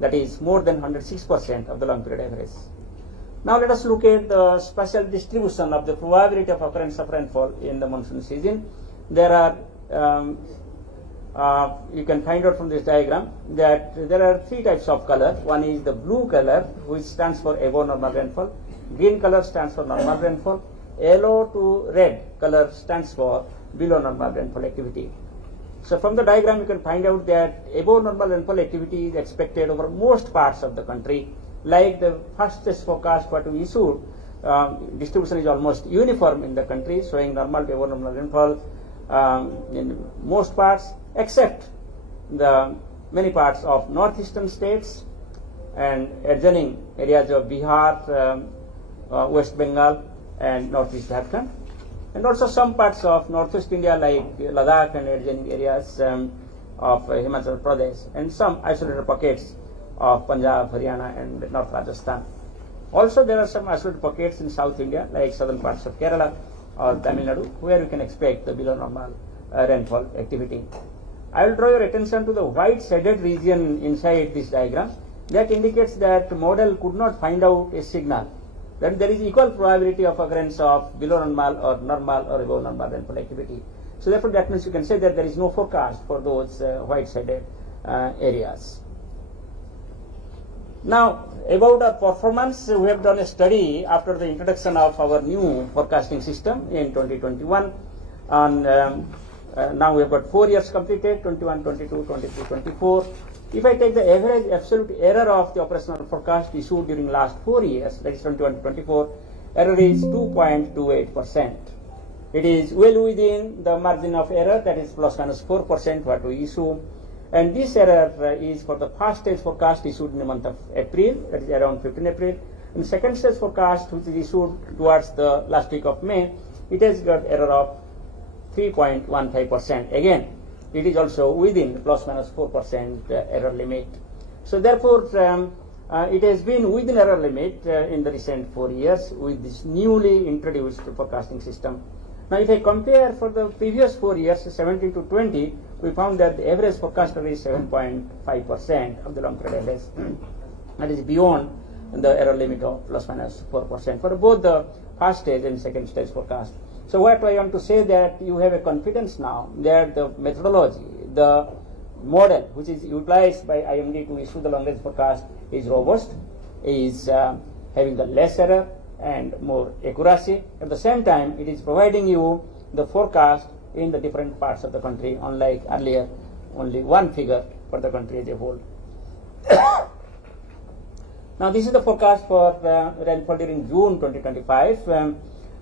that is more than 106% of the long period average. Now let us look at the spatial distribution of the probability of occurrence of rainfall in the monsoon season. There are you can find out from this diagram that there are three types of color. One is the blue color, which stands for above normal rainfall. Green color stands for normal rainfall. Yellow to red color stands for below normal rainfall activity. So from the diagram you can find out that above normal rainfall activity is expected over most parts of the country. Like the fastest forecast what we issued, distribution is almost uniform in the country, showing normal to above normal rainfall in most parts, except the many parts of northeastern states and adjoining areas of Bihar, West Bengal and northeast Jharkhand, and also some parts of northwest India like Ladakh and adjoining areas of Himachal Pradesh, and some isolated pockets of Punjab, Haryana and North Rajasthan. Also there are some isolated pockets in South India like southern parts of Kerala or Tamil Nadu, where we can expect the below normal rainfall activity. I will draw your attention to the white shaded region inside this diagram. That indicates that the model could not find out a signal that there is equal probability of occurrence of below normal or above normal rainfall activity. So therefore that means you can say that there is no forecast for those white shaded areas. Now, about our performance, we have done a study after the introduction of our new forecasting system in 2021. Now we have got 4 years completed, 21, 22, 23, 24. If I take the average absolute error of the operational forecast issued during last 4 years, that is 21 to 24, error is 2.28%. It is well within the margin of error, that is plus minus 4% what we issue. And this error is for the first stage forecast issued in the month of April, that is around 15 April. In second stage forecast, which is issued towards the last week of May, it has got error of 3.15%. Again, it is also within plus minus 4% error limit. So therefore, it has been within error limit in the recent 4 years with this newly introduced forecasting system. Now, if I compare for the previous 4 years, 17 to 20, we found that the average forecast error is 7.5% of the long period average. That is beyond the error limit of plus minus 4% for both the first stage and second stage forecast. So what I want to say that you have a confidence now that the methodology, the model which is utilized by IMD to issue the long range forecast is robust, is having the less error and more accuracy. At the same time, it is providing you the forecast in the different parts of the country, unlike earlier only one figure for the country as a whole. Now this is the forecast for rainfall during June 2025.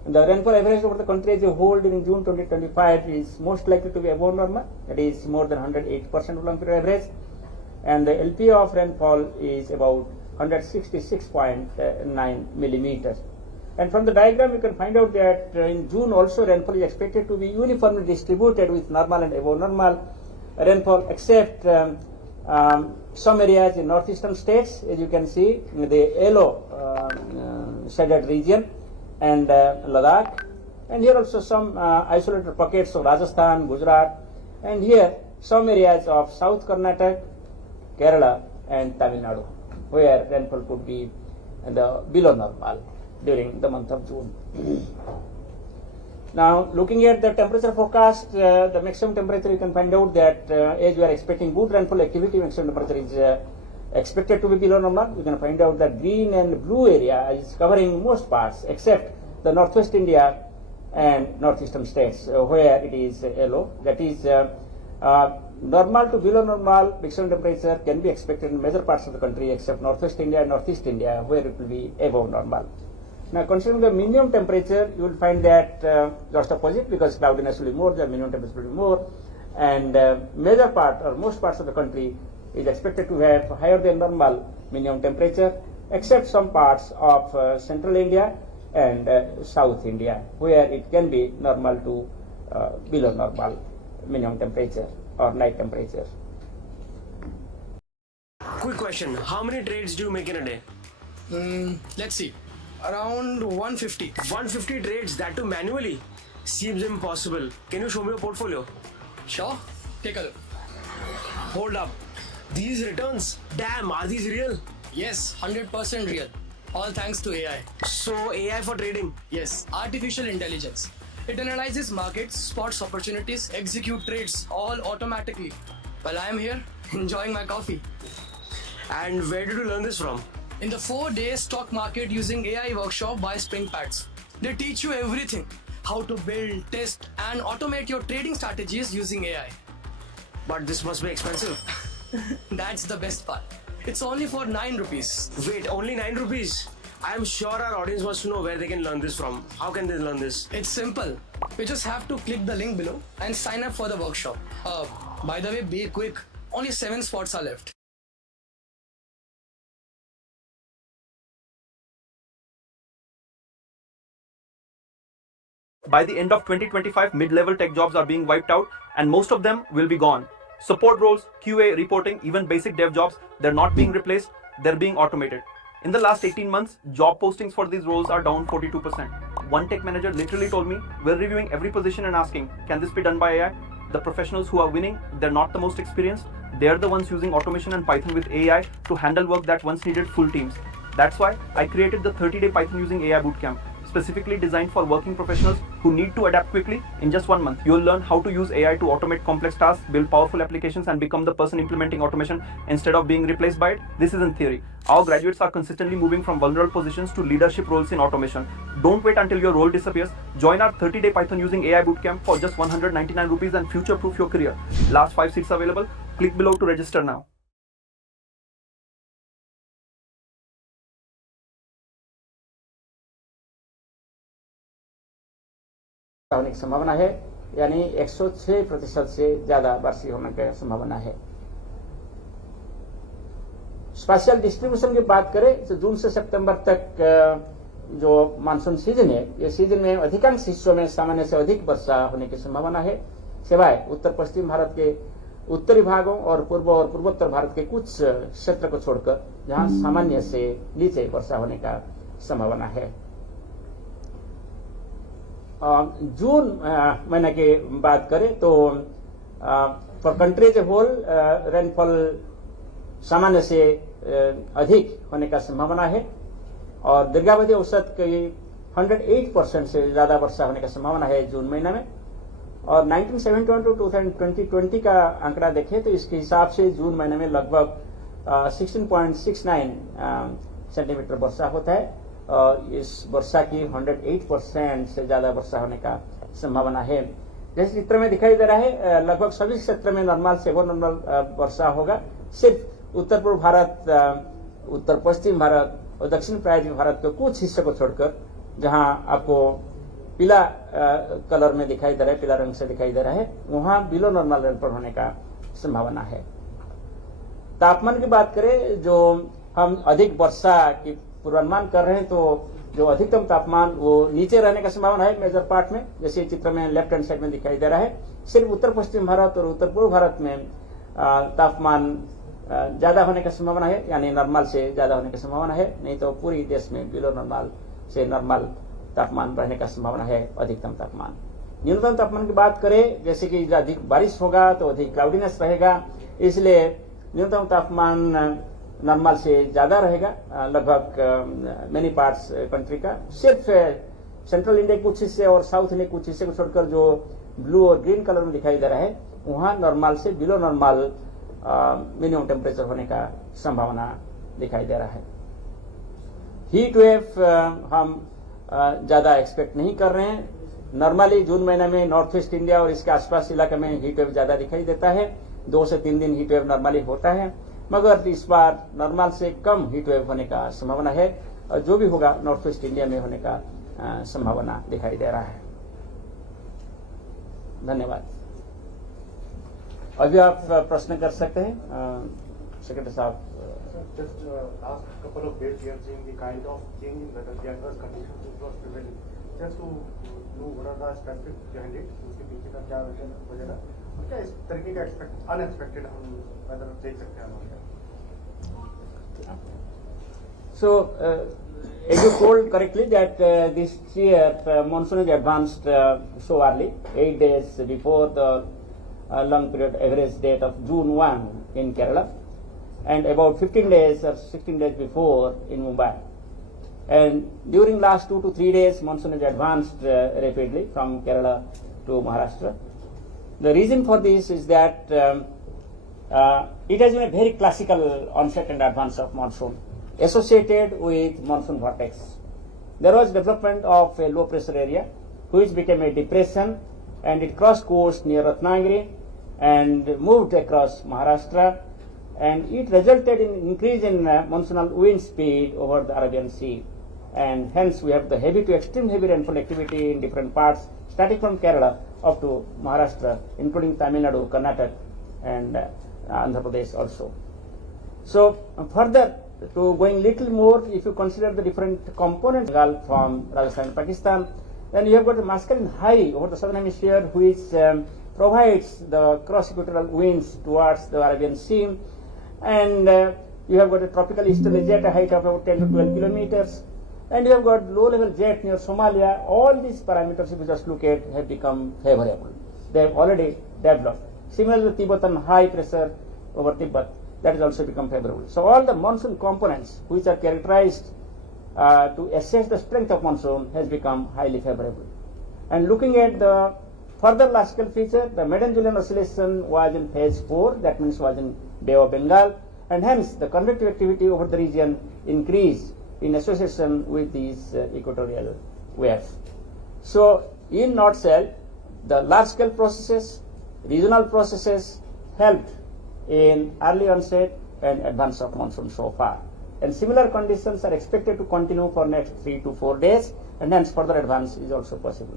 The rainfall average over the country as a whole during June 2025 is most likely to be above normal, that is more than 108% of long period average, and the LPA of rainfall is about 166.9 millimeters. And from the diagram you can find out that in June also rainfall is expected to be uniformly distributed with normal and above normal rainfall, except some areas in northeastern states, as you can see, the yellow shaded region, and Ladakh, and here also some isolated pockets of Rajasthan, Gujarat, and here some areas of South Karnataka, Kerala and Tamil Nadu, where rainfall could be below normal during the month of June. Now, looking at the temperature forecast, the maximum temperature you can find out that as we are expecting good rainfall activity, maximum temperature is expected to be below normal. You can find out that green and blue area is covering most parts except the northwest India and northeastern states where it is yellow. That is normal to below normal maximum temperature can be expected in major parts of the country except northwest India and northeast India where it will be above normal. Now, considering the minimum temperature, you will find that just opposite, because cloudiness will be more, the minimum temperature will be more, and major part or most parts of the country is expected to have higher than normal minimum temperature, except some parts of central India and South India, where it can be normal to below normal minimum temperature or night temperature. Quick question, how many trades do you make in a day? Let's see, around 150. 150 trades, that too manually? Seems impossible. Can you show me your portfolio? Sure, take a look. Hold up. These returns, damn, are these real? Yes, 100% real. All thanks to AI. So AI for trading. Yes, artificial intelligence. It analyzes markets, spots opportunities, execute trades all automatically. While I am here, enjoying my coffee. And where did you learn this from? In the 4-day stock market using AI workshop by SpringPads. They teach you everything. How to build, test and automate your trading strategies using AI. But this must be expensive. That's the best part. It's only for 9 rupees. Wait, only 9 rupees? I am sure our audience wants to know where they can learn this from. How can they learn this? It's simple. You just have to click the link below and sign up for the workshop. By the way, be quick. Only 7 spots are left. By the end of 2025, mid-level tech jobs are being wiped out and most of them will be gone. Support roles, QA, reporting, even basic dev jobs, they're not being replaced, they're being automated. In the last 18 months, job postings for these roles are down 42%. One tech manager literally told me, we're reviewing every position and asking, can this be done by AI? The professionals who are winning, they're not the most experienced. They're the ones using automation and Python with AI to handle work that once needed full teams. That's why I created the 30-day Python using AI bootcamp, specifically designed for working professionals who need to adapt quickly. In just 1 month, you'll learn how to use AI to automate complex tasks, build powerful applications, and become the person implementing automation instead of being replaced by it. This isn't theory. Our graduates are consistently moving from vulnerable positions to leadership roles in automation. Don't wait until your role disappears. Join our 30-day Python using AI bootcamp for just 199 rupees and future-proof your career. Last 5 seats available. Click below to register now. होने की संभावना है, यानी 106% से ज्यादा वार्षिक होने की संभावना है। स्पेशल डिस्ट्रीब्यूशन की बात करें तो जून से सितंबर तक जो मानसून सीजन है, ये सीजन में अधिकांश हिस्सों में सामान्य से अधिक वर्षा होने की संभावना है, सिवाय उत्तर पश्चिम भारत के उत्तरी भागों और पूर्व और पूर्वोत्तर भारत के कुछ क्षेत्र को छोड़कर जहां सामान्य से नीचे वर्षा होने का संभावना है। जून महीने की बात करें तो for country as a whole rainfall सामान्य से अधिक होने का संभावना है और दीर्घावधि औसत की 108% से ज्यादा वर्षा होने का संभावना है जून महीने में। और 1971 टू 2020 का आंकड़ा देखें तो इसके हिसाब से जून महीने में लगभग 16.69 सेंटीमीटर वर्षा होता है और इस वर्षा की 108% से ज्यादा वर्षा होने का संभावना है। जैसे चित्र में दिखाई दे रहा है, लगभग सभी क्षेत्र में नॉर्मल से वो नॉर्मल वर्षा होगा। सिर्फ उत्तर पूर्व भारत, उत्तर पश्चिम भारत और दक्षिण प्रायद्वीप भारत के कुछ हिस्से को छोड़कर जहां आपको पीला कलर में दिखाई दे रहा है, पीला रंग से दिखाई दे रहा है, वहां बिलो नॉर्मल रेनफॉल होने का संभावना है। तापमान की बात करें, जो हम अधिक वर्षा की पूर्वानुमान कर रहे हैं तो जो अधिकतम तापमान वो नीचे रहने का संभावना है मेजर पार्ट में, जैसे चित्र में लेफ्ट हैंड साइड में दिखाई दे रहा है। सिर्फ उत्तर पश्चिम भारत और उत्तर पूर्व भारत में तापमान ज्यादा होने का संभावना है, यानी नॉर्मल से ज्यादा होने की संभावना है, नहीं तो पूरी देश में बिलो नॉर्मल से नॉर्मल तापमान रहने का संभावना है। अधिकतम तापमान, न्यूनतम तापमान की बात करें, जैसे कि अधिक बारिश होगा तो अधिक क्लाउडीनेस रहेगा, इसलिए न्यूनतम तापमान नॉर्मल से ज्यादा रहेगा लगभग मेनी पार्ट्स कंट्री का। सिर्फ सेंट्रल इंडिया के कुछ हिस्से और साउथ इंडिया के कुछ हिस्से को छोड़कर जो ब्लू और ग्रीन कलर में दिखाई दे रहा है, वहां नॉर्मल से बिलो नॉर्मल मिनिमम टेम्परेचर होने का संभावना दिखाई दे रहा है। हीट वेव हम ज्यादा एक्सपेक्ट नहीं कर रहे हैं। नॉर्मली जून महीने में नॉर्थ ईस्ट इंडिया और इसके आसपास इलाके में हीट वेव ज्यादा दिखाई देता है, 2 से 3 दिन हीट वेव नॉर्मली होता है, मगर इस बार नॉर्मल से कम हीट वेव होने का संभावना है और जो भी होगा नॉर्थ ईस्ट इंडिया में होने का संभावना दिखाई दे रहा है। धन्यवाद। अभी आप प्रश्न कर सकते हैं सेक्रेटरी साहब। Just last couple of days we are seeing the kind of change in weather, the adverse conditions which was prevailing. Just to know what are the specific behind it, उसके पीछे का क्या वजह है और क्या इस तरीके का अनएक्सपेक्टेड हम वेदर देख सकते हैं हमारे। So, as you told correctly that this year monsoon is advanced so early, 8 days before the long period average date of June 1 in Kerala. and about 15 days or 16 days before in Mumbai. And during last 2 to 3 days, monsoon has advanced rapidly from Kerala to Maharashtra. The reason for this is that it has been a very classical onset and advance of monsoon associated with monsoon vortex. There was development of a low pressure area which became a depression, and it crossed coast near Ratnagiri and moved across Maharashtra, and it resulted in increase in monsoonal wind speed over the Arabian Sea, and hence we have the heavy to extreme heavy rainfall activity in different parts starting from Kerala up to Maharashtra, including Tamil Nadu, Karnataka and Andhra Pradesh also. So further to going little more, if you consider the different components from Rajasthan and Pakistan, then you have got a masculine high over the southern hemisphere which provides the cross-equatorial winds towards the Arabian Sea, and you have got a tropical easterly jet, a height of about 10 to 12 kilometers, and you have got low-level jet near Somalia. All these parameters, if you just look at, have become favorable. They have already developed. Similarly, the Tibetan high pressure over Tibet, that has also become favorable. So all the monsoon components which are characterized to assess the strength of monsoon has become highly favorable. And looking at the further classical feature, the maiden Julian oscillation was in phase 4, that means was in Bay of Bengal, and hence the convective activity over the region increased in association with these equatorial waves. So in nutshell, the large scale processes, regional processes helped in early onset and advance of monsoon so far. And similar conditions are expected to continue for next 3 to 4 days, and hence further advance is also possible.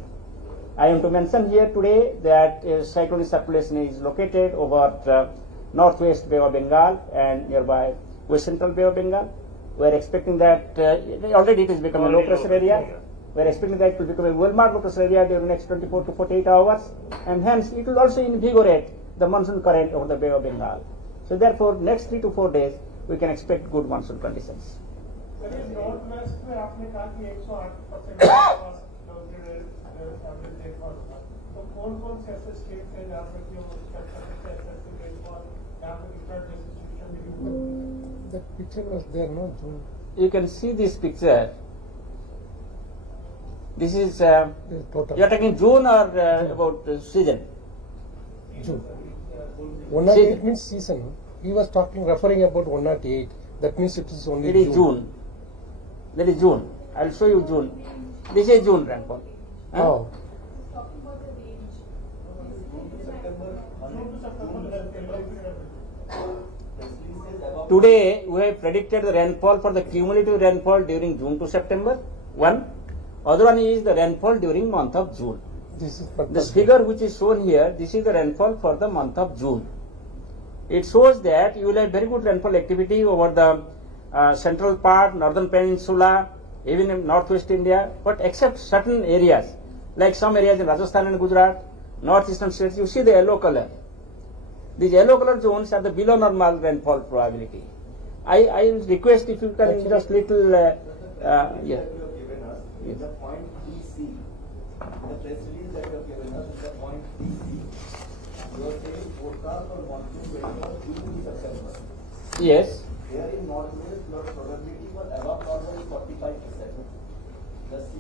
I am to mention here today that cyclonic circulation is located over northwest Bay of Bengal and nearby west central Bay of Bengal. We are expecting that already it has become a low pressure area. We are expecting that it will become a well-marked low pressure area during the next 24 to 48 hours, and hence it will also invigorate the monsoon current over the Bay of Bengal. So therefore, next 3 to 4 days we can expect good monsoon conditions. North-waste में आपने कहा कि 108% आसपास average rainfall था, तो कौन-कौन से ऐसे स्टेट्स हैं जहाँ पर कि वो एक्सपेक्ट करते हैं ऐसे रेनफॉल, जहाँ पर different situation? That picture was there, no? June. You can see this picture. This is Total. you are taking June or about season? June. 108 means season. He was referring about 108. That means it is only It is June. That is June. I will show you June. This is June rainfall. Oh. Today we have predicted the rainfall for the cumulative rainfall during June to September. One. Other one is the rainfall during month of June. This is This figure which is shown here, this is the rainfall for the month of June. It shows that you will have very good rainfall activity over the central part, northern peninsula, even in northwest India, but except certain areas, like some areas in Rajasthan and Gujarat, northeastern states, you see the yellow color. These yellow color zones are the below normal rainfall probability. I will request if you can just little, yeah. Yes. The point DC, the press release that you have given us is the point DC. You are saying forecast for monsoon rainfall June to September. Yes. Here in northwest, your probability for above normal is 45%. The C,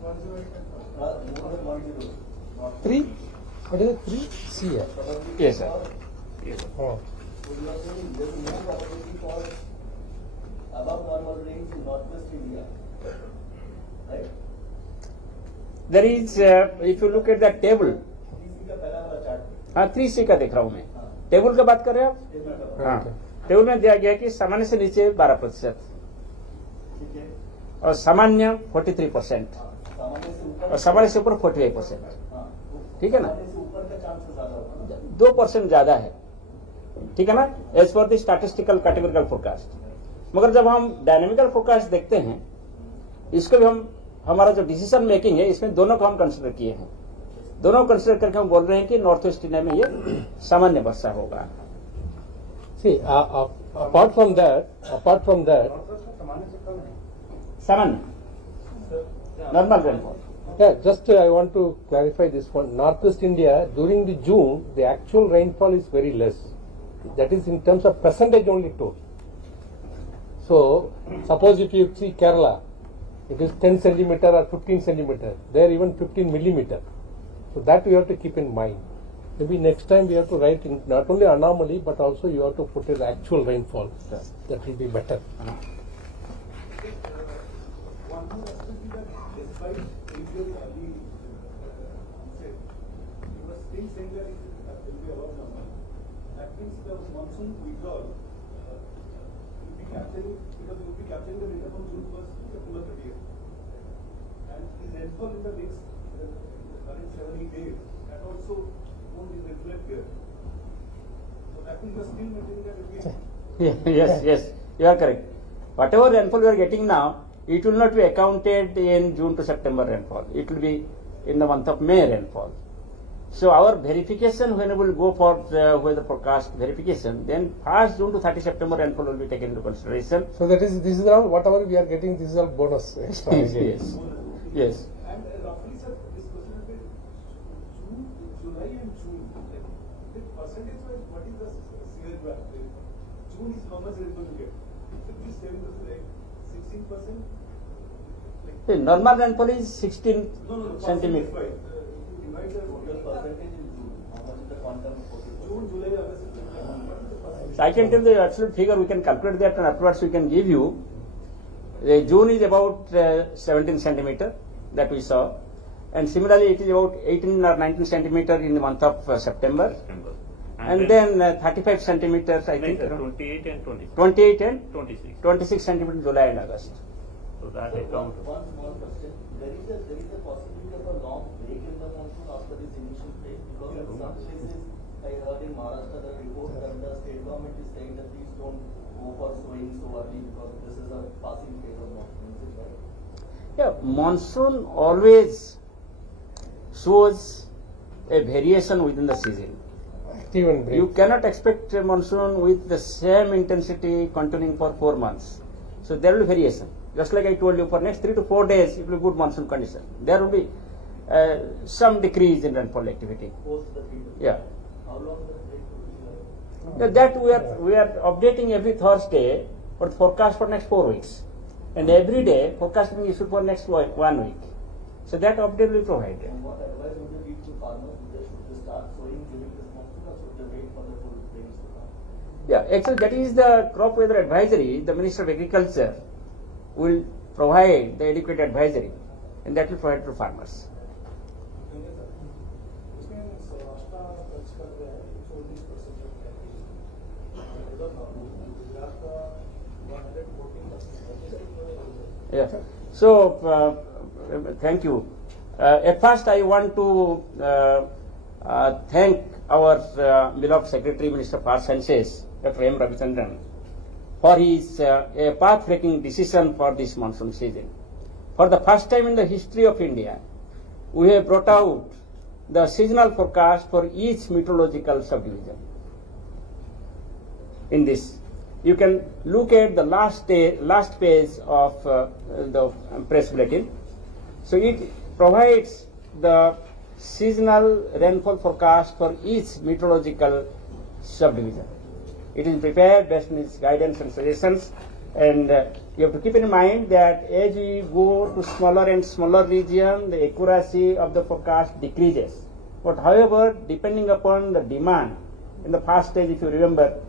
more than 10. Not 3? What is it? 3? C. Yeah. probability Yes, sir. for- Yes. Oh. So you are saying there is no probability for above normal rains in northwest India. Right? There is, if you look at that table, DC का पहला वाला chart में, हाँ 3C का देख रहा हूँ मैं. टेबल का बात कर रहे हैं आप? टेबल का हाँ. Okay. टेबल में दिया गया है कि सामान्य से नीचे 12% ठीक है, और सामान्य 43% सामान्य से ऊपर, और सामान्य से ऊपर 48%. हाँ, ठीक है ना? सामान्य से ऊपर का चांस ज्यादा होगा ना? 2% ज्यादा है. ठीक है ना? As per the statistical categorical forecast. मगर जब हम डायनेमिकल फोरकास्ट देखते हैं, इसको भी हम हमारा जो डिसीजन मेकिंग है इसमें दोनों को हम कंसिडर किए हैं. दोनों को कंसिडर करके हम बोल रहे हैं कि नॉर्थ वेस्ट इंडिया में ये सामान्य वर्षा होगा. See, apart from that, north-waste में सामान्य से कम है. सामान्य normal rainfall. yeah, just I want to clarify this one. Northwest India, during the June, the actual rainfall is very less. That is in terms of percentage only told. So, suppose if you see Kerala, it is 10 centimeter or 15 centimeter. There even 15 millimeter. So that we have to keep in mind. Maybe next time we have to write in not only anomaly but also you have to put in actual rainfall. That will be better. One more aspect is that despite previous early onset, you were still saying that it will be above normal. That means the monsoon withdrawal will be capturing, because you will be capturing the data from June 1st to September 30th. And the rainfall in the next, the current 70 days, that also won't reflect here. So that means you are still maintaining that it will be. Yes, you are correct. Whatever rainfall we are getting now, it will not be accounted in June to September rainfall. It will be in the month of May rainfall. So our verification, when we will go for the weather forecast verification, then 1st June to 30 September rainfall will be taken into consideration. So that is, this is all, whatever we are getting, this is all bonus extra. Yes. And roughly, sir, this question has been June, July and June. Like, the percentage-wise, what is the scenario? June is how much rainfall you get? If it is 7%, like 16%? The normal rainfall is 16 No, centimeter. If you divide the Total percentage in June, how much is the quantum of June, July, August, September. So I can tell the absolute figure, we can calculate that and afterwards we can give you. June is about 17 centimeter that we saw, and similarly it is about 18 or 19 centimeter in the month of September. And then 35 centimeters, I think. 28 and 26. 28 and 26. 26 centimeter in July and August. So that account. One small question. There is a possibility of a long break in the monsoon after this initial phase, because in some places I heard in Maharashtra the report that the state government is saying that please don't go for sowing so early because this is a passing phase of monsoon. Is it right? Yeah, monsoon always shows a variation within the season. Active and break. You cannot expect a monsoon with the same intensity continuing for 4 months. So there will be variation. Just like I told you, for next 3 to 4 days, it will be good monsoon condition. There will be some decrease in rainfall activity. Post the period. Yeah. How long the break will be? That we are updating every Thursday for the forecast for next 4 weeks, and every day forecast being issued for next 1 week. So that update will be provided. And what advice would you give to farmers? Should they start sowing during this monsoon or should they wait for the full rains to come? Yeah, actually that is the crop weather advisory. The Minister of Agriculture will provide the adequate advisory, and that will provide to farmers. Yeah. So thank you. At first, I want to thank our beloved Secretary, Minister for Sciences, Dr. M. Ravichandran, for his a path-breaking decision for this monsoon season. For the first time in the history of India, we have brought out the seasonal forecast for each meteorological subdivision. In this, you can look at the last page of the press bulletin. So it provides the seasonal rainfall forecast for each meteorological subdivision. It is prepared based on its guidance and suggestions, and you have to keep in mind that as we go to smaller and smaller region, the accuracy of the forecast decreases. But however, depending upon the demand, in the first stage, if you remember,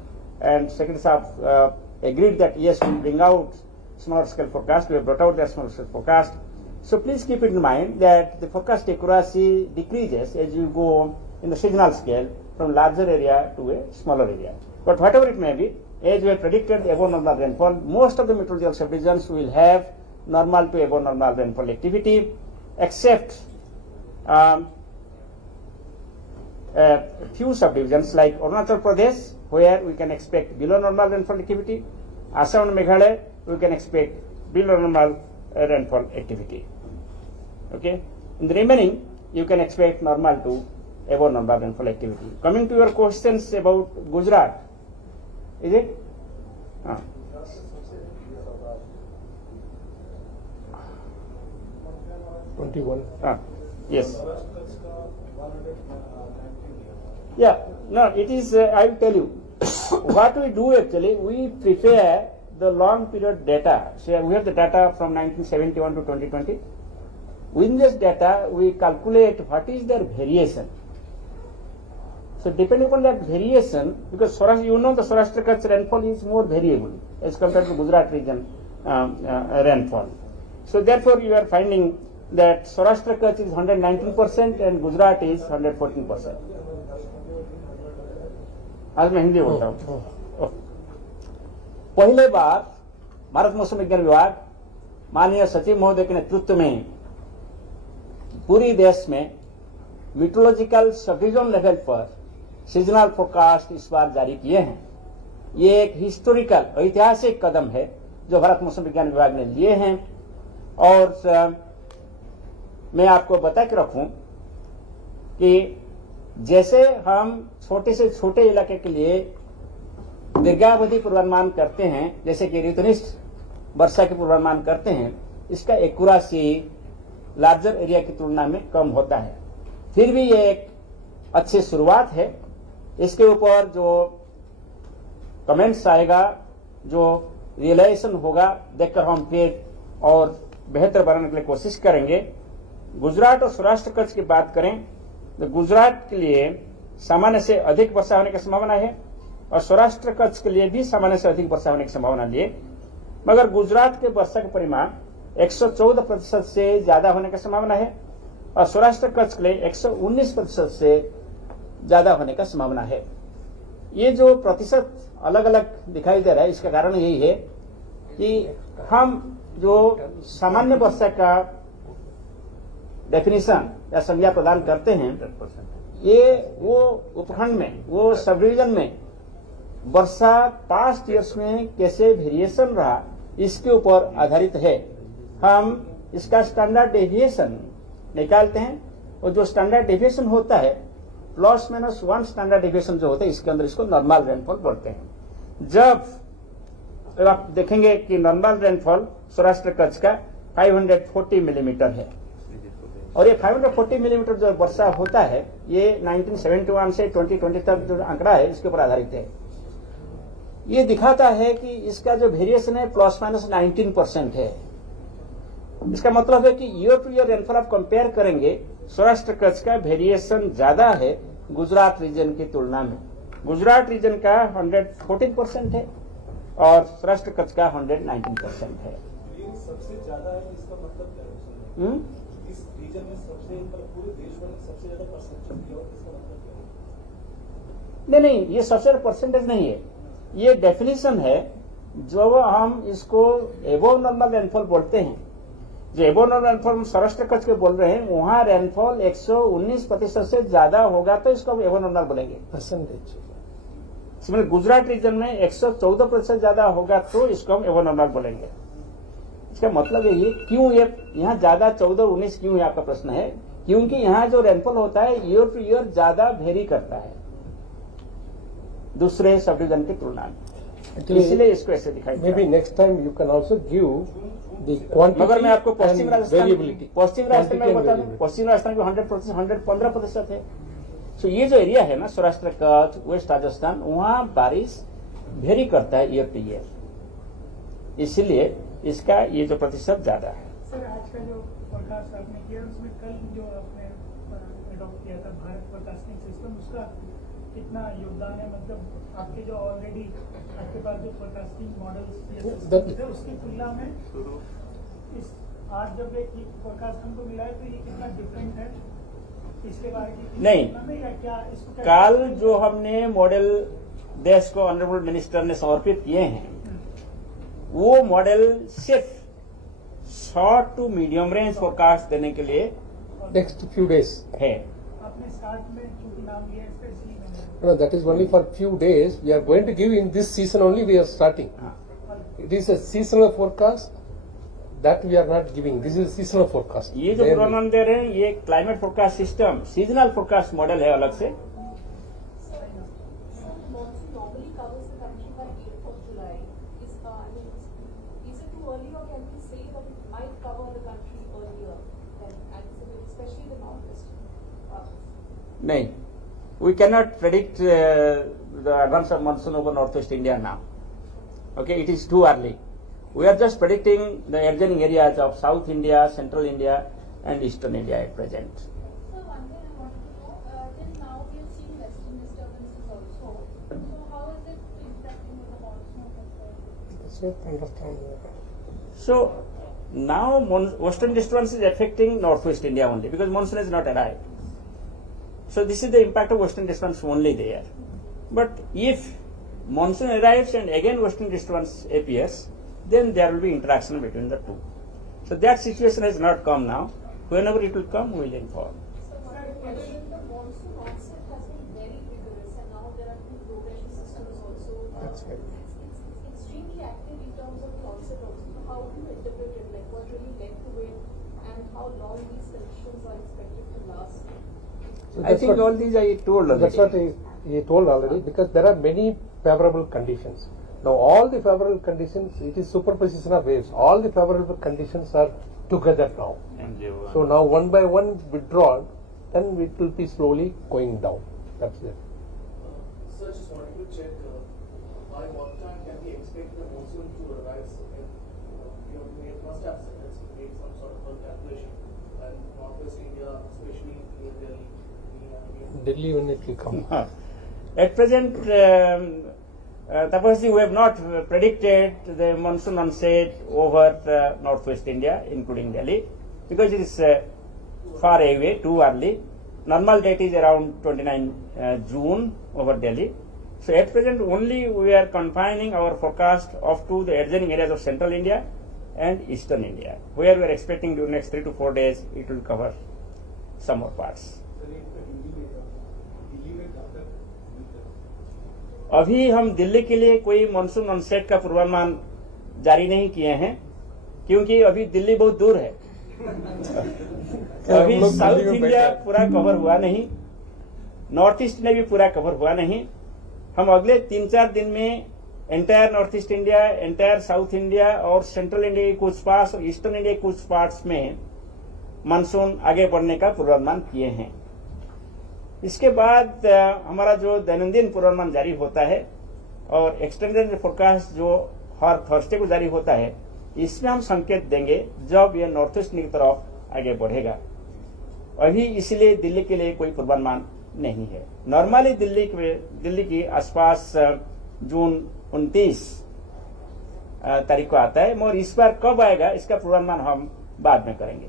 and Secretary Saab agreed that yes, we bring out smaller scale forecast. We have brought out that smaller scale forecast. So please keep it in mind that the forecast accuracy decreases as you go in the seasonal scale from larger area to a smaller area. But whatever it may be, as we have predicted above normal rainfall, most of the meteorological subdivisions will have normal to above normal rainfall activity, except a few subdivisions like Arunachal Pradesh, where we can expect below normal rainfall activity. Assam and Meghalaya, we can expect below normal rainfall activity. Okay. In the remaining, you can expect normal to above normal rainfall activity. Coming to your questions about Gujarat, is it? 21. Yes. Yeah. No, it is. I will tell you. what we do actually, we prepare the long period data. So we have the data from 1971 to 2020. Within this data, we calculate what is their variation. So depending upon that variation, because you know the Saurashtra Kutch rainfall is more variable as compared to Gujarat region rainfall. So therefore you are finding that Saurashtra Kutch is 119% and Gujarat is 114%. आज मैं हिंदी बोलता हूँ। पहले बार भारत मौसम विज्ञान विभाग माननीय सचिव महोदय के नेतृत्व में पूरी देश में मीटरोलॉजिकल सब डिवीजन लेवल पर सीजनल फोरकास्ट इस बार जारी किए हैं। ये एक हिस्टोरिकल ऐतिहासिक कदम है जो भारत मौसम विज्ञान विभाग ने लिए हैं। और मैं आपको बता के रखूं कि जैसे हम छोटे से छोटे इलाके के लिए दीर्घावधि पूर्वानुमान करते हैं, जैसे कि ऋतुनिष्ठ वर्षा के पूर्वानुमान करते हैं, इसका एक्यूरेसी लार्जर एरिया की तुलना में कम होता है। फिर भी ये एक अच्छी शुरुआत है। इसके ऊपर जो कमेंट्स आएगा, जो रियलाइजेशन होगा, देखकर हम फिर और बेहतर बनाने के लिए कोशिश करेंगे। गुजरात और सौराष्ट्र कच्छ की बात करें तो गुजरात के लिए सामान्य से अधिक वर्षा होने की संभावना है और सौराष्ट्र कच्छ के लिए भी सामान्य से अधिक वर्षा होने की संभावना है। मगर गुजरात के वर्षा का परिमाण 114% से ज्यादा होने की संभावना है और सौराष्ट्र कच्छ के लिए 119% से ज्यादा होने का संभावना है। ये जो प्रतिशत अलग अलग दिखाई दे रहा है, इसका कारण यही है कि हम जो सामान्य वर्षा का डेफिनेशन या संज्ञा प्रदान करते हैं, ये वो उपखंड में, वो सब डिवीजन में वर्षा पास्ट ईयर्स में कैसे वेरिएशन रहा, इसके ऊपर आधारित है। हम इसका स्टैंडर्ड डेविएशन निकालते हैं और जो स्टैंडर्ड डेविएशन होता है +-1 स्टैंडर्ड डेविएशन जो होता है, इसके अंदर इसको नॉर्मल रेनफॉल बोलते हैं। जब आप देखेंगे कि नॉर्मल रेनफॉल सौराष्ट्र कच्छ का 540 मिलीमीटर है और ये 540 मिलीमीटर जो वर्षा होता है, ये 1971 से 2020 तक जो आंकड़ा है इसके ऊपर आधारित है। ये दिखाता है कि इसका जो वेरिएशन है +-19% है। इसका मतलब है कि ईयर टू ईयर रेनफॉल आप कंपेयर करेंगे, सौराष्ट्र कच्छ का वेरिएशन ज्यादा है गुजरात रीजन की तुलना में। गुजरात रीजन का 114% है और सौराष्ट्र कच्छ का 119% है। सबसे ज्यादा है, इसका मतलब क्या है? इस रीजन में सबसे, पूरे देश में सबसे ज्यादा परसेंटेज दिया, इसका मतलब क्या है? नहीं, ये सबसे ज्यादा परसेंटेज नहीं है, ये डेफिनेशन है। जो हम इसको एबोव नॉर्मल रेनफॉल बोलते हैं, जो एबोव नॉर्मल रेनफॉल हम सौराष्ट्र कच्छ के बोल रहे हैं, वहां रेनफॉल 119% से ज्यादा होगा तो इसको हम एबोव नॉर्मल बोलेंगे परसेंटेज। गुजरात रीजन में 114% ज्यादा होगा तो इसको हम एबोव नॉर्मल बोलेंगे। इसका मतलब ये क्यों ये यहाँ ज्यादा 14 और 19 क्यों है, आपका प्रश्न है। क्योंकि यहाँ जो रेनफॉल होता है ईयर टू ईयर ज्यादा वेरी करता है दूसरे सब डिवीजन की तुलना में, इसलिए इसको ऐसे दिखाई may be next time you can also give the quantity. मगर मैं आपको पश्चिम राजस्थान में बता दूं, पश्चिम राजस्थान में 100% 115% है। तो ये जो एरिया है ना सौराष्ट्र कच्छ, वेस्ट राजस्थान, वहां बारिश वेरी करता है ईयर टू ईयर, इसलिए इसका ये जो प्रतिशत ज्यादा है। सर, आज का जो फोरकास्ट आपने किया उसमें कल जो आपने अडॉप्ट किया था भारत फोरकास्टिंग सिस्टम, उसका कितना योगदान है? मतलब आपके जो ऑलरेडी आपके पास जो फोरकास्टिंग मॉडल्स थे उसकी तुलना में इस आज जब एक फोरकास्ट हमको मिला है तो ये कितना डिफरेंट है पिछले बार की? नहीं, या क्या इसको कल जो हमने मॉडल देश को ऑनरेबल मिनिस्टर ने समर्पित किए हैं, वो मॉडल सिर्फ short to medium range forecast देने के लिए नेक्स्ट फ्यू डेज है। आपने स्टार्ट में चूंकि नाम लिया इसका, इसलिए No, that is only for few days. We are going to give in this season only. We are starting. It is a seasonal forecast that we are not giving. This is seasonal forecast. ये जो पूर्वानुमान दे रहे हैं ये climate forecast system seasonal forecast model है अलग से। नहीं, we cannot predict the advance of monsoon over northwest India now. Okay, it is too early. We are just predicting the adjoining areas of South India, Central India, and Eastern India at present. So one thing I wanted to know, till now we have seen western disturbances also. So how is it impacting the monsoon? So now western disturbance is affecting northwest India only because monsoon has not arrived. So this is the impact of western disturbance only there. But if monsoon arrives and again western disturbance appears, then there will be interaction between the two. So that situation has not come now. Whenever it will come, we will inform. So the monsoon onset has been very vigorous, and now there are two low-pressure systems also. That's right. It's extremely active in terms of the onset also. So how do you interpret it? Like what really led to it, and how long these conditions are expected to last? So I think all these I told already. That's what he told already, because there are many favorable conditions. Now all the favorable conditions, it is superposition of waves. All the favorable conditions are together now. So now one by one withdrawn, then it will be slowly going down. That's it. Sir, just wanted to check by what time can we expect the monsoon to arrive? So, we must have made some sort of a calculation. And northwest India, especially near Delhi, Delhi when it will come. At present, Tapasji, we have not predicted the monsoon onset over northwest India, including Delhi, because it is far away, too early. Normal date is around 29 June over Delhi. So at present, only we are confining our forecast up to the adjoining areas of central India and eastern India, where we are expecting during next 3 to 4 days it will cover some more parts. अभी हम दिल्ली के लिए कोई monsoon onset का पूर्वानुमान जारी नहीं किए हैं, क्योंकि अभी दिल्ली बहुत दूर है. अभी साउथ इंडिया पूरा कवर हुआ नहीं, नॉर्थ ईस्ट में भी पूरा कवर हुआ नहीं. हम अगले 3-4 दिन में entire north east India, entire south India और सेंट्रल इंडिया के कुछ पार्ट्स और ईस्टर्न इंडिया के कुछ पार्ट्स में मानसून आगे बढ़ने का पूर्वानुमान किए हैं. इसके बाद हमारा जो दैनंदिन पूर्वानुमान जारी होता है और एक्सटेंडेड फोरकास्ट जो हर थर्सडे को जारी होता है, इसमें हम संकेत देंगे जब यह नॉर्थ ईस्ट की तरफ आगे बढ़ेगा. अभी इसलिए दिल्ली के लिए कोई पूर्वानुमान नहीं है. नॉर्मली दिल्ली के आसपास जून 29 तारीख को आता है, मगर इस बार कब आएगा इसका पूर्वानुमान हम बाद में करेंगे.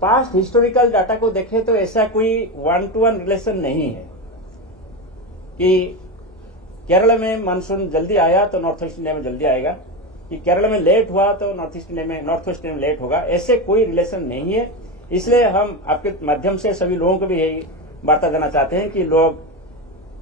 पास्ट हिस्टोरिकल डाटा को देखें तो ऐसा कोई 1-to-1 रिलेशन नहीं है कि केरल में मानसून जल्दी आया तो नॉर्थ ईस्ट इंडिया में जल्दी आएगा, कि केरल में लेट हुआ तो नॉर्थ ईस्ट इंडिया में, नॉर्थ वेस्ट इंडिया में लेट होगा. ऐसे कोई रिलेशन नहीं है. इसलिए हम आपके माध्यम से सभी लोगों को भी यही वार्ता देना चाहते हैं कि लोग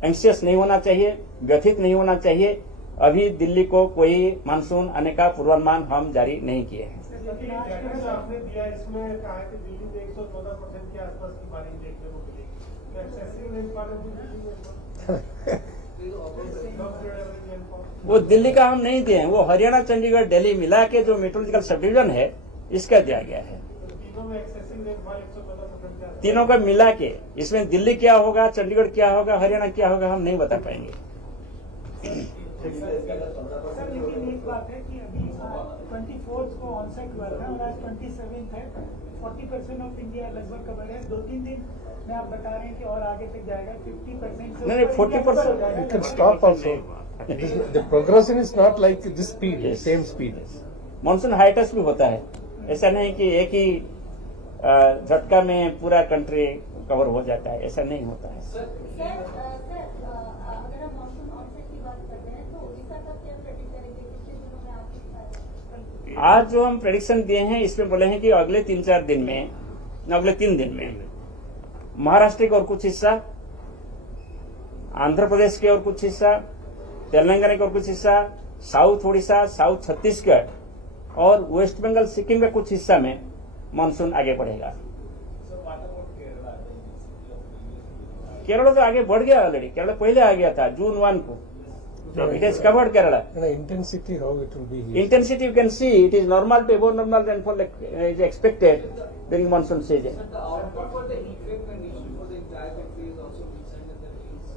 एंशियस नहीं होना चाहिए, व्यथित नहीं होना चाहिए. अभी दिल्ली को कोई मानसून आने का पूर्वानुमान हम जारी नहीं किए हैं. आपने दिया इसमें कहा कि दिल्ली में 114% के आसपास की बारिश देखने को मिलेगी. एक्सेसिव रेनफॉल वो दिल्ली का हम नहीं दिए हैं, वो हरियाणा, चंडीगढ़, दिल्ली मिला के जो मेट्रोलॉजिकल सब डिवीजन है इसका दिया गया है. तीनों में एक्सेसिव रेनफॉल 114% के आसपास. तीनों का मिला के इसमें दिल्ली क्या होगा, चंडीगढ़ क्या होगा, हरियाणा क्या होगा, हम नहीं बता पाएंगे. सर लेकिन एक बात है कि अभी 24th को ऑनसेट हुआ था और आज 27th है. 40% ऑफ इंडिया लगभग कवर है. 2-3 दिन में आप बता रहे हैं कि और आगे तक जाएगा. 50% नहीं, 40% It can stop also. The progression is not like this speed, same speed. Monsoon hiatus भी होता है. ऐसा नहीं कि एक ही झटका में पूरा कंट्री कवर हो जाता है, ऐसा नहीं होता है. सर अगर हम मानसून ऑनसेट की बात करते हैं तो उड़ीसा का क्या प्रेडिक्ट करेंगे? कितने दिनों में आपकी आज जो हम प्रेडिक्शन दिए हैं इसमें बोले हैं कि अगले 3-4 दिन में, अगले 3 दिन में महाराष्ट्र के और कुछ हिस्सा, आंध्र प्रदेश के और कुछ हिस्सा, तेलंगाना के और कुछ हिस्सा, साउथ उड़ीसा, साउथ छत्तीसगढ़ और वेस्ट बंगाल, सिक्किम के कुछ हिस्सा में मानसून आगे बढ़ेगा. केरल तो आगे बढ़ गया ऑलरेडी. केरल पहले आ गया था जून 1 को. It has covered Kerala. And the intensity, how it will be here. Intensity you can see it is normal to above normal rainfall is expected during monsoon season. The output for the heat wave condition for the entire country is also recent in the rains.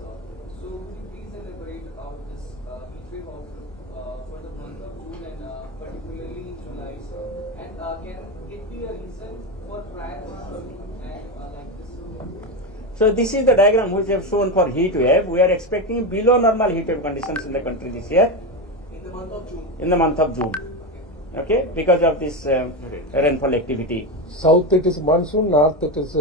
So could you please elaborate about this heat wave outlook for the month of June and particularly in July, sir? And can it be a reason for prior monsoon and like this? So this is the diagram which I have shown for heat wave. We are expecting below normal heat wave conditions in the country this year. In the month of June. In the month of June. Okay, because of this rainfall activity. South it is monsoon, north it is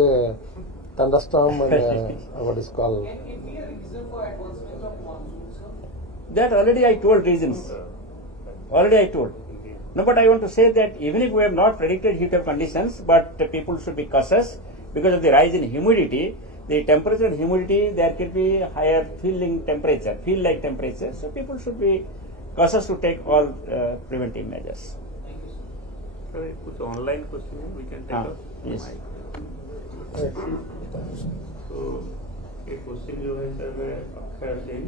thunderstorm and what is called. Can it be a reason for advancement of monsoon, sir? That already I told reasons. Already I told. No, but I want to say that even if we have not predicted heat wave conditions, but people should be cautious because of the rise in humidity. The temperature and humidity, there could be higher feel-like temperature. So people should be cautious to take all preventive measures. Sir कुछ online question है we can take Yes. तो ये question जो है sir अक्षर सिंह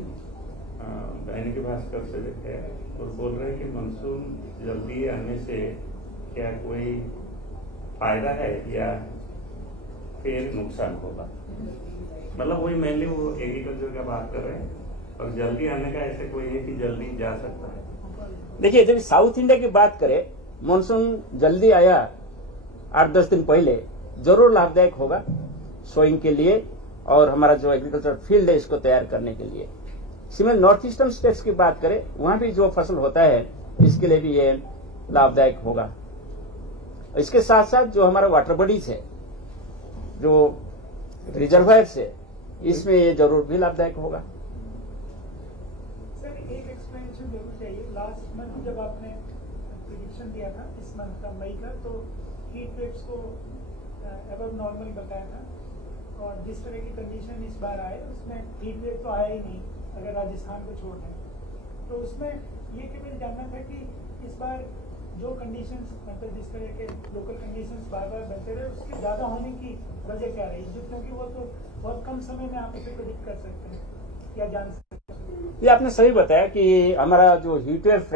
दैनिक भास्कर से देखे और बोल रहे हैं कि मानसून जल्दी आने से क्या कोई फायदा है या फिर नुकसान होगा। मतलब वही मेनली वो एग्रीकल्चर का बात कर रहे हैं और जल्दी आने का ऐसे कोई है कि जल्दी जा सकता है। देखिए जब साउथ इंडिया की बात करें मानसून जल्दी आया 8-10 दिन पहले जरूर लाभदायक होगा सोइंग के लिए और हमारा जो एग्रीकल्चर फील्ड है इसको तैयार करने के लिए। सिमिलर नॉर्थ ईस्टर्न स्टेट्स की बात करें वहां भी जो फसल होता है इसके लिए भी ये लाभदायक होगा। इसके साथ साथ जो हमारा वाटर बॉडीज है जो रिजर्वायर्स है इसमें ये जरूर भी लाभदायक होगा। सर एक एक्सप्लेनेशन जरूर चाहिए। लास्ट मंथ जब आपने प्रेडिक्शन दिया था इस मंथ का मई का तो हीट वेव्स को एबव नॉर्मल बताया था और जिस तरह की कंडीशन इस बार आए उसमें हीट वेव तो आया ही नहीं अगर राजस्थान को छोड़ दें तो उसमें ये केवल जानना था कि इस बार जो कंडीशंस मतलब जिस तरह के लोकल कंडीशंस बार बार बनते रहे उसके ज्यादा होने की वजह क्या रही जो क्योंकि वो तो बहुत कम समय में आप इसे प्रेडिक्ट कर सकते हैं या जान सकते हैं। ये आपने सही बताया कि हमारा जो हीट वेव